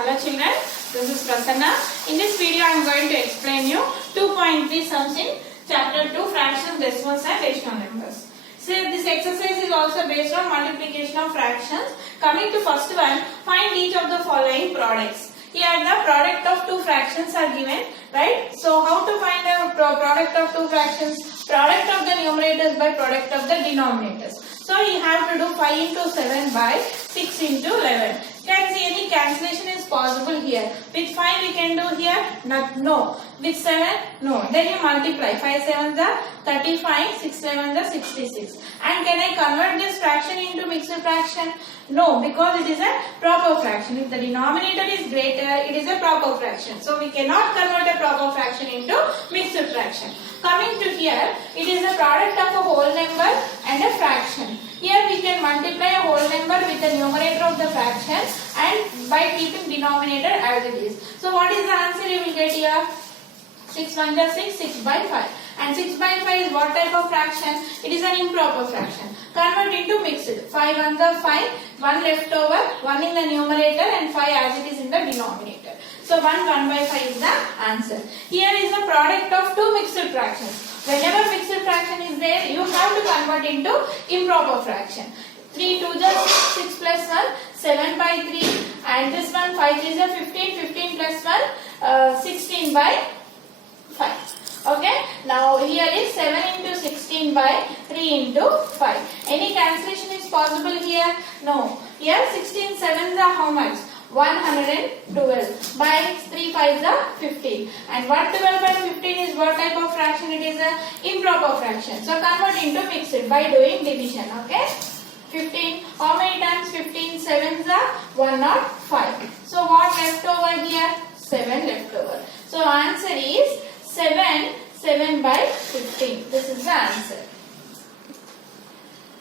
Hello children, this is Prasanna. In this video I am going to explain you 2.3 sums in chapter 2 fractions, decimals and rational numbers. So this exercise is also based on multiplication of fractions. Coming to first one, find each of the following products. Here the product of two fractions are given, right? So how to find a product of two fractions? Product of the numerators by product of the denominators. So you have to do 5 into 7 by 6 into 11. Can see any cancellation is possible here. With 5 we can do here? No. With 7? No. Then you multiply. 5 7 is 35, 6 7 is 66. And can I convert this fraction into mixed fraction? No, because it is a proper fraction. If the denominator is greater, it is a proper fraction. So we cannot convert a proper fraction into mixed fraction. Coming to here, it is a product of a whole number and a fraction. Here we can multiply a whole number with the numerator of the fraction and by keeping denominator as it is. So what is the answer you will get here? 6 1 is 6, 6 by 5. And 6 by 5 is what type of fraction? It is an improper fraction. Convert into mixed. 5 1 is 5, 1 left over, 1 in the numerator and 5 as it is in the denominator. So 1 by 5 is the answer. Here is the product of two mixed fractions. Whenever mixed fraction is there, you have to convert into improper fraction. 3 2 is 6 plus 1, 7 by 3 and this one 5 is 15, 15 plus 1, 16 by 5. Okay, now here is 7 into 16 by 3 into 5. Any cancellation is possible here? No. Here 16 7s are how much? 112 by 3 5s are 15. And 112 by 15 is what type of fraction? It is a improper fraction. So convert into mixed by doing division. Okay. 15. How many times 15 7s are 105. So what left over here? 7 left over. So answer is 7 by 15. This is the answer.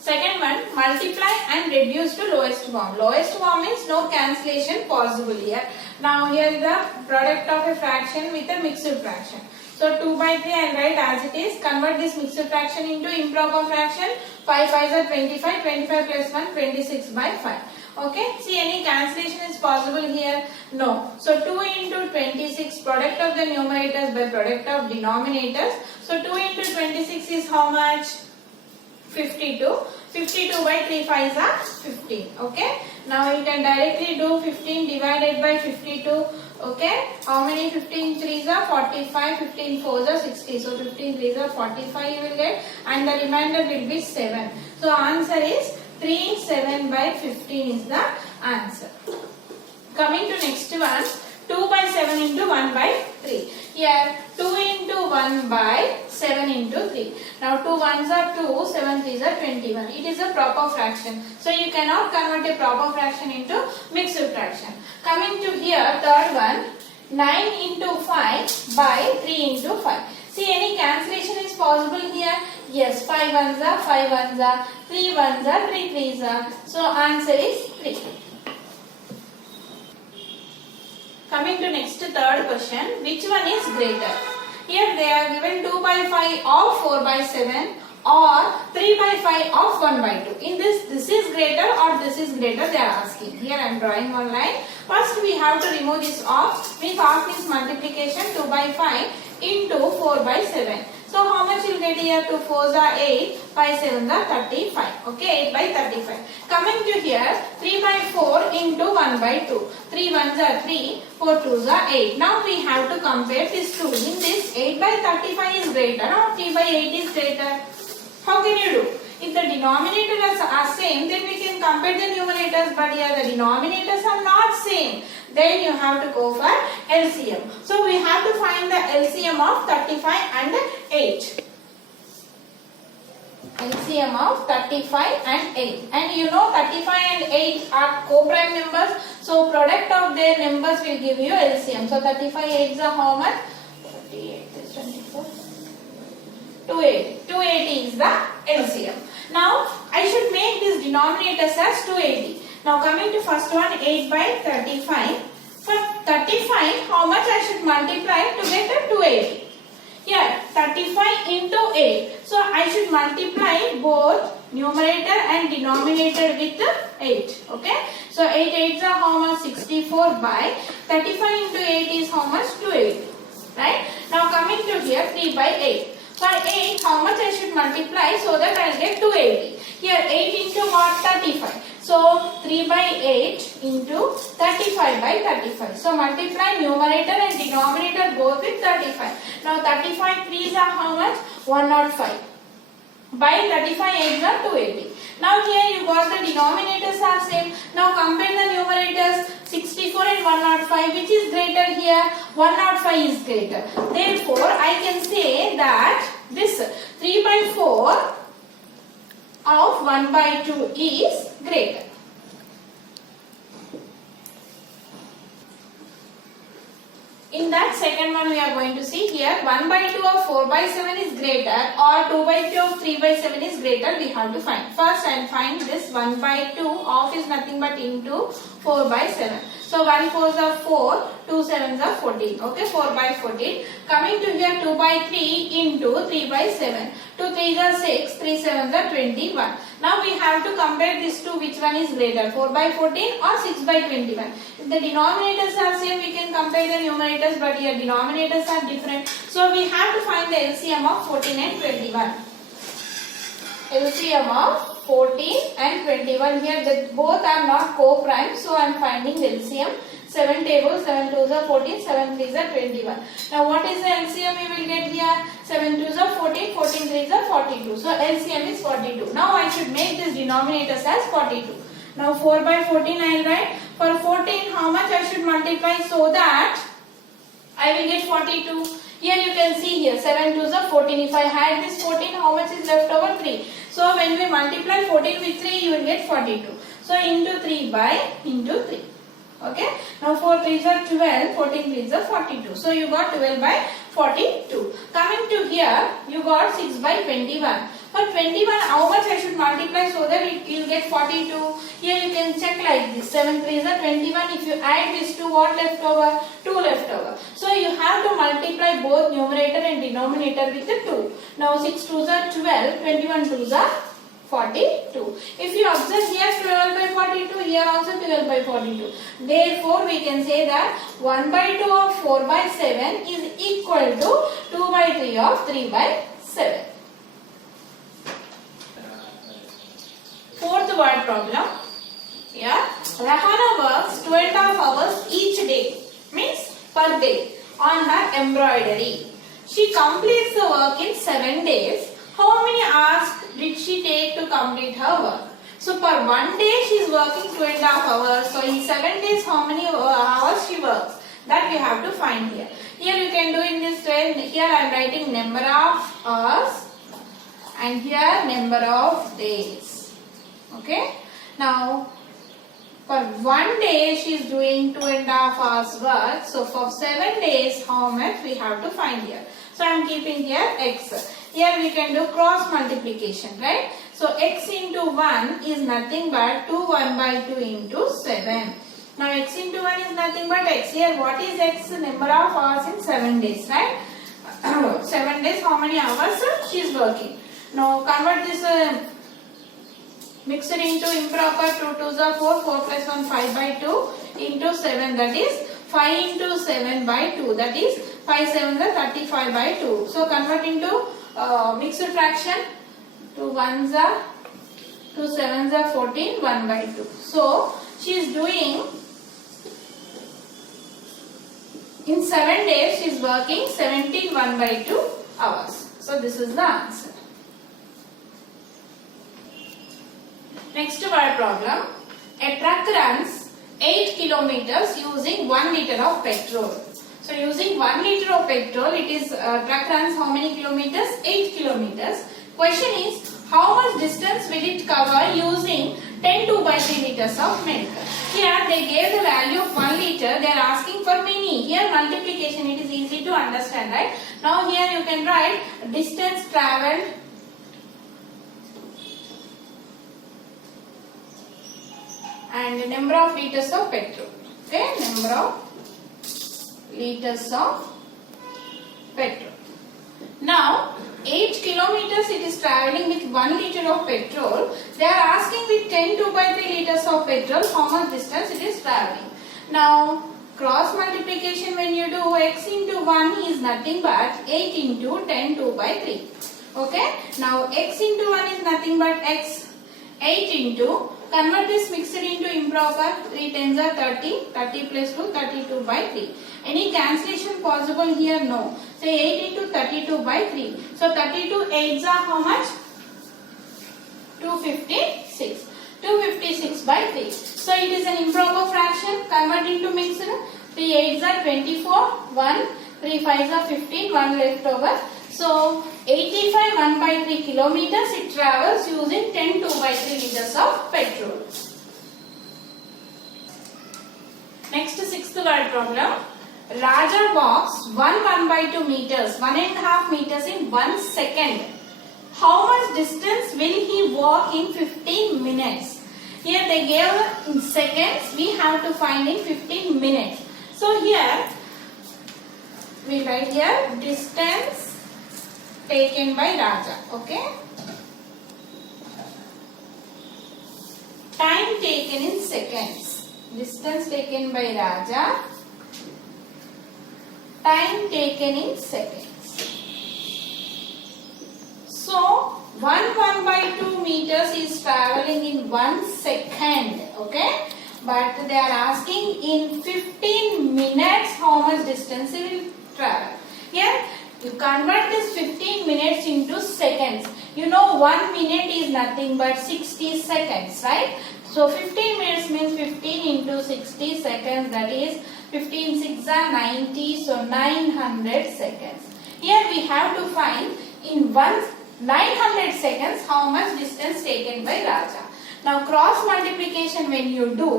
Second one, multiply and reduce to lowest form. Lowest form means no cancellation possible here. Now here is the product of a fraction with a mixed fraction. So 2 by 3 I will write as it is. Convert this mixed fraction into improper fraction. 5 5s are 25. 25 plus 1, 26 by 5. Okay. See any cancellation is possible here? No. So 2 into 26 product of the numerators by product of denominators. So 2 into 26 is how much? 52. 52 by 3 5s are 15. Okay. Now you can directly do 15 divided by 52. Okay. How many 15 3s are 45, 15 4s are 60. So 15 3s are 45 you will get and the remainder will be 7. So answer is 3 7 by 15 is the answer. Coming to next one, 2 by 7 into 1 by 3. Here 2 into 1 by 7 into 3. Now 2 1s are 2, 7 3s are 21. It is a proper fraction. So you cannot convert a proper fraction into mixed fraction. Coming to here, third one, 9 into 5 by 3 into 5. See any cancellation is possible here? Yes, 5 1s are 5 1s are, 3 1s are 3 3s are. So answer is 3. Coming to next third question, which one is greater? Here they are given 2 by 5 of 4 by 7 or 3 by 5 of 1 by 2. In this is greater or this is greater they are asking. Here I am drawing one line. First we have to remove this off. Means off is multiplication 2 by 5 into 4 by 7. So how much you will get here? 2 4s are 8, 5 7s are 35. Okay, 8 by 35. Coming to here, 3 by 4 into 1 by 2. 3 1s are 3, 4 2s are 8. Now we have to compare these two. In this, 8 by 35 is greater or 3 by 8 is greater? How can you do? If the denominators are same, then we can compare the numerators, but here the denominators are not same. Then you have to go for LCM. So we have to find the LCM of 35 and 8. LCM of 35 and 8. And you know 35 and 8 are co-prime numbers. So product of their numbers will give you LCM. So 35 8s are how much? 38 is 24. 280. 280 is the LCM. Now I should make these denominators as 280. Now coming to first one, 8 by 35. For 35, how much I should multiply to get a 280? Here 35 into 8. So So I should multiply both numerator and denominator with 8. Okay. So 8 8s are how much? 64 by 35 into 8 is how much? 280. Right. Now coming to here 3 by 8. For 8 how much I should multiply so that I will get 280. Here 8 into what? 35. So 3 by 8 into 35 by 35. So multiply numerator and denominator both with 35. Now 35 3s are how much? 105. By 35 8s are 280. Now here you got the denominators are same. Now compare the numerators 64 and 105. Which is greater here? 105 is greater. Therefore I can say that this 3 by 4 of 1 by 2 is greater. In that second one we are going to see here 1 by 2 of 4 by 7 is greater or 2 by 2 of 3 by 7 is greater, we have to find. First I will find this 1 by 2 of is nothing but into 4 by 7. So 1 4s are 4, 2 7s are 14. Okay, 4 by 14. Coming to here 2 by 3 into 3 by 7. 2 3s are 6, 3 7s are 21. Now we have to compare these two, which one is greater, 4 by 14 or 6 by 21. If the denominators are same, we can compare the numerators, but here denominators are different. So we have to find the LCM of 14 and 21. LCM of 14 and 21. Here that both are not co-prime, so I am finding the LCM. 7 tables, 7 2s are 14, 7 3s are 21. Now what is the LCM we will get here? 7 2s are 14, 14 3s are 42. So LCM is 42. Now I should make this denominators as 42. Now 4 by 14 I will write. For 14 how much I should multiply so that I will get 42. Here you can see here 7 2s are 14. If I had this 14, how much is left over? 3. So when we multiply 14 with 3, you will get 42. So into 3 by into 3. Okay. Now 4 3s are 12, 14 3s are 42. So you got 12 by 42. Coming to here, you got 6 by 21. For 21, how much I should multiply so that you will get 42? Here you can check like this. 7 3s are 21. If you add this to what left over? 2 left over. So you have to multiply both numerator and denominator with the 2. Now 6 2s are 12, 21 2s are 42. If you observe here 12 by 42, here also 12 by 42. Therefore, we can say that 1 by 2 of 4 by 7 is equal to 2 by 3 of 3 by 7. Fourth word problem. Here, Rahana works 12.5 hours each day, means per day, on her embroidery. She completes the work in 7 days. How many hours did she take to complete her work? So per 1 day she is working 2.5 hours. So in 7 days how many hours she works? That we have to find here. Here you can do in this way. Here I am writing number of hours and here number of days. Okay. Now for 1 day she is doing 2.5 hours work. So for 7 days how much we have to find here? So I am keeping here x. Here we can do cross multiplication, right? So x into 1 is nothing but 2 1 by 2 into 7. Now x into 1 is nothing but x. Here what is x? Number of hours in 7 days, right? 7 days how many hours she is working? Now convert this mixture into improper. 2 2s are 4, 4 plus 1 5 by 2 into 7, that is 5 into 7 by 2, that is 5 7s are 35 by 2. So convert into mixed fraction. 2 1s are 2 7s are 14, 1 by 2. So she is doing in 7 days she is working 17 1 by 2 hours. So this is the answer. Next word problem. A truck runs 8 kilometers using 1 liter of petrol. So using 1 liter of petrol, it is truck runs how many kilometers? 8 kilometers. Question is, how much distance will it cover using 10 2 by 3 liters of milk? Here they gave the value of 1 liter. They are asking for many. Here multiplication, it is easy to understand, right? Now here you can write distance travelled and the number of liters of petrol. Okay, number of liters of petrol. Now 8 kilometers it is 1 liter of petrol. They are asking with 10 2/3 liters of petrol how much distance it is traveling. Now cross multiplication when you do, x into 1 is nothing but 8 into 10 2/3. Okay. Now x into 1 is nothing but x. 8 into, convert this mixed into improper, 3 tens are 30, 30 plus 2, 32/3. Any cancellation possible here? No. So 8 into 32/3. So 32 8s are how much? 256. 256/3. So it is an improper fraction. Convert into mixed. 3 8s are 24, 1, 3 5s are 15, 1 left over. So 85 1/3 kilometers it travels using 10 2/3 liters of petrol. Next, sixth word problem. Raja walks 1/2 meters, 1.5 meters in 1 second. How much distance will he walk in 15 minutes? Here they gave in seconds. We have to find in 15 minutes. So here we write here distance taken by Raja. Okay. Time taken in seconds. Distance taken by Raja. Time taken in seconds. So 1/2 meters is traveling in 1 second. Okay. But they are asking in 15 minutes how much distance it will travel. Here you convert this 15 minutes into seconds. You know 1 minute is nothing but 60 seconds, right? So 15 minutes means 15 into 60 seconds, that is 15 6 are 90, so 900 seconds. Here we have to find in 900 seconds how much distance taken by Raja. Now cross multiplication when you do,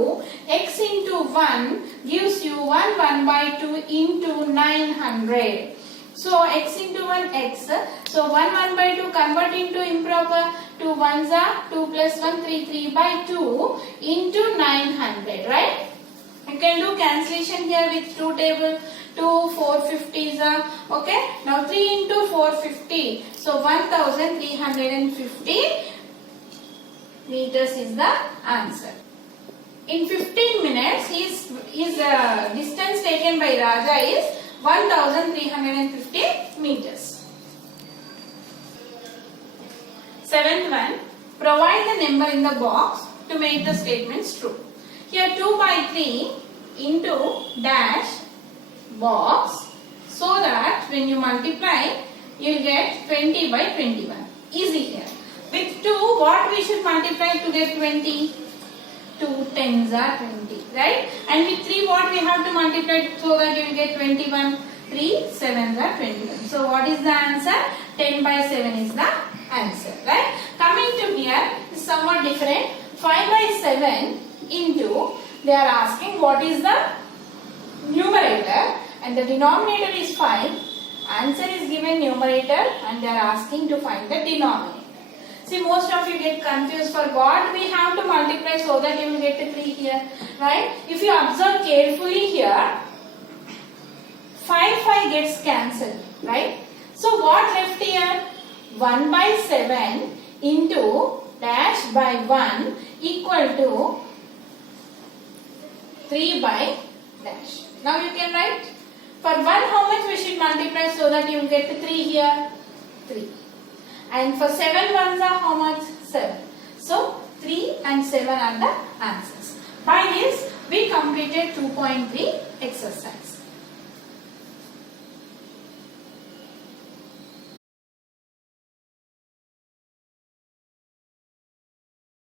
x into 1 gives you 1/2 into 900. So x into 1 x. So 1/2 convert into improper. 2 1s are 2 plus 1 3 3/2 into 900, right? You can do cancellation here with 2 table. 2 450s are okay. Now 3 into 450. So 1350 meters is the answer. In 15 minutes, his distance taken by Raja is 1350 meters. Seventh one, provide the number in the box to make the statements true. Here 2/3 into dash box, so that when you multiply, you will get 20/21. Easy here. With 2, what we should multiply to get 20? 2 tens are 20, right? And with 3, what we have to multiply so that you will get 21? 3 7s are 21. So what is the answer? 10/7 is the answer, right? Coming to here is somewhat different. 5/7 into, they are asking what is the numerator and the denominator is 5. Answer is given numerator and they are asking to find the denominator. See, most of you get confused for what we have to multiply so that you will get a 3 here, right? If you observe carefully here, 5 gets cancelled, right? So what left here? 1/7 into dash by 1 equal to 3 by dash. Now you can write for 1 how much we should multiply so that you will get 3 here? 3. And for 7 ones are how much? 7. So 3 and 7 are the answers. By this we completed 2.3 exercise.